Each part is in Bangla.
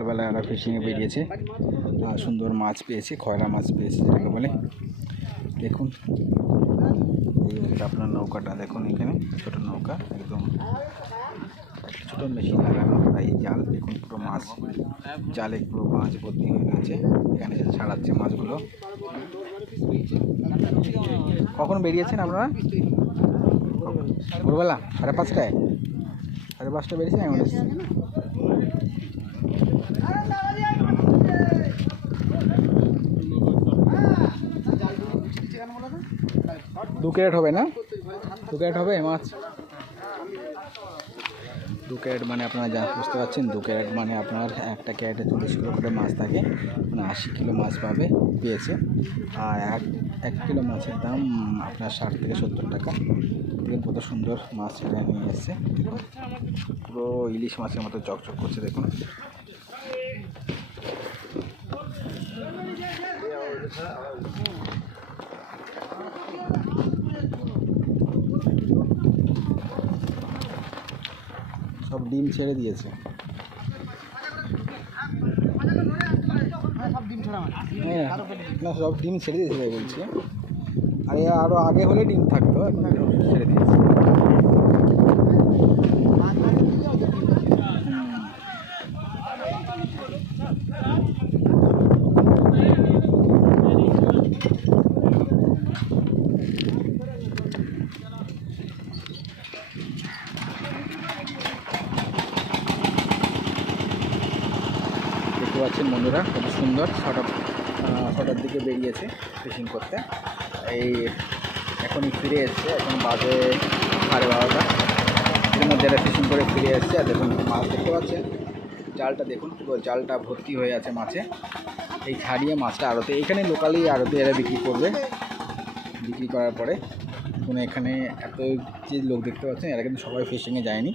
সকালবেলা ওরা ফিশিংয়ে বেরিয়েছে, সুন্দর মাছ পেয়েছে, খয়রা মাছ পেয়েছে যেটাকে বলে। দেখুন এই হচ্ছে আপনার নৌকাটা, দেখুন এখানে ছোট নৌকা, একদম ছোটো মেশিন লাগানো। আর এই জাল দেখুন, পুরো মাছ জালে পুরো মাছ ভর্তি হয়ে গেছে। এখানে সে ছাড়াচ্ছে মাছগুলো। কখন বেরিয়েছেন আপনারা? ভোরবেলা 5:30টায়, 5:30টায় বেরিয়েছেন, এখন এসেছেন। দু ক্যারেট হবে না? 2 ক্যারেট হবে মাছ। 2 ক্যারেট মানে আপনারা যা বুঝতে পারছেন, 2 ক্যারেট মানে আপনার একটা ক্যারেটে 40 কিলো করে মাছ থাকে, মানে 80 কিলো মাছ পেয়েছে। আর এক কিলো মাছের দাম আপনার 60 থেকে 70 টাকা। দেখুন কত সুন্দর মাছ ছেড়ে নিয়ে এসছে, পুরো ইলিশ মাছের মতো চকচক করছে দেখুন। সব ডিম ছেড়ে দিয়েছে। হ্যাঁ না, সব ডিম ছেড়ে দিয়েছে তাই বলছি। আরও আগে হলে ডিম থাকতো, এখন ছেড়ে দিয়েছে। দেখতে পাচ্ছেন বন্ধুরা, কত সুন্দর। ছটার দিকে বেরিয়েছে ফিশিং করতে, এই এখনই ফিরে এসছে। এখন বাজে 12:30। এর মধ্যে এরা ফিশিং করে ফিরে এসছে। আর দেখুন মাছ দেখতে পাচ্ছেন, জালটা দেখুন, পুরো জালটা ভর্তি হয়ে আছে মাছে। এই ছাড়িয়ে মাছটা আড়তে, এইখানে লোকালি আড়তে এরা বিক্রি করবে। বিক্রি করার পরে কোনো এখানে এত যে লোক দেখতে পাচ্ছেন, এরা কিন্তু সবাই ফিশিংয়ে যায়নি।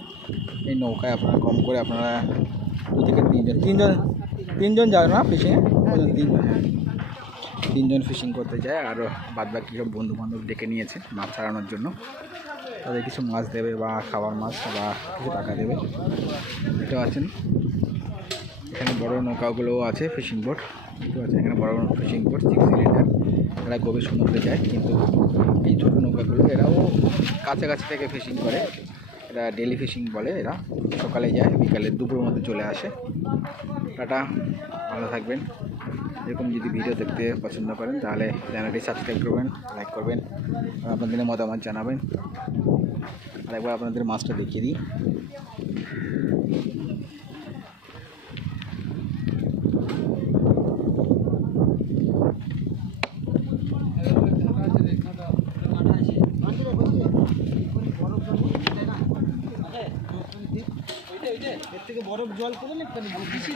এই নৌকায় আপনারা কম করে আপনারা 2 থেকে 3জন যায় না ফিশিংয়ে, 3জন ফিশিং করতে যায়। আর বাদবাকি সব বন্ধুবান্ধব ডেকে নিয়েছে মাছ ছাড়ানোর জন্য। তাদের কিছু মাছ দেবে বা খাবার মাছ বা কিছু টাকা দেবে। দেখতে পাচ্ছেন এখানে বড় নৌকাগুলোও আছে, ফিশিং বোট দেখতে পাচ্ছেন। এখানে বড় বড় ফিশিং বোট 6 সিলিন্ডার, এরা গভীর সমুদ্রে যায়। কিন্তু এই ছোটো নৌকাগুলো এরাও কাছাকাছি থেকে ফিশিং করে। এরা ডেলি ফিশিং বলে। এরা সকালে যায়, বিকালে দুপুরের মধ্যে চলে আসে। টাটা, ভালো থাকবেন। এরকম যদি ভিডিও দেখতে পছন্দ করেন তাহলে চ্যানেলটি সাবস্ক্রাইব করবেন, লাইক করবেন, আর আপনাদের মতামত জানাবেন। আর একবার আপনাদের মাছটা দেখিয়ে দিই। এর থেকে বরফ জল করে না, বেশি